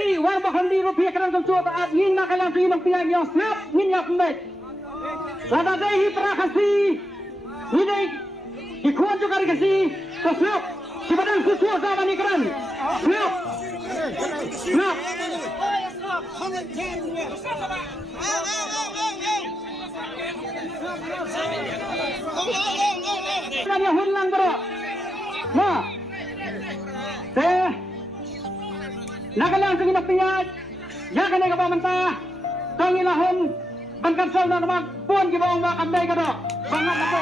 kasih war bahkan di rupiah kerana tentu taat ingin nak kalian ingin mempunyai yang snap ingin yang umeit. Lada dehi terima kasih. Ini ikuan juga kasih. Snap. Sebadan sesuatu zaman ini keren. Snap. Snap. Kami hulang bro. Nah. Nakalang sa ginapiyat, yakan ay kapamanta, tangilahon, bangkansal na naman, puan gibawang makambay ka do, bangat na po.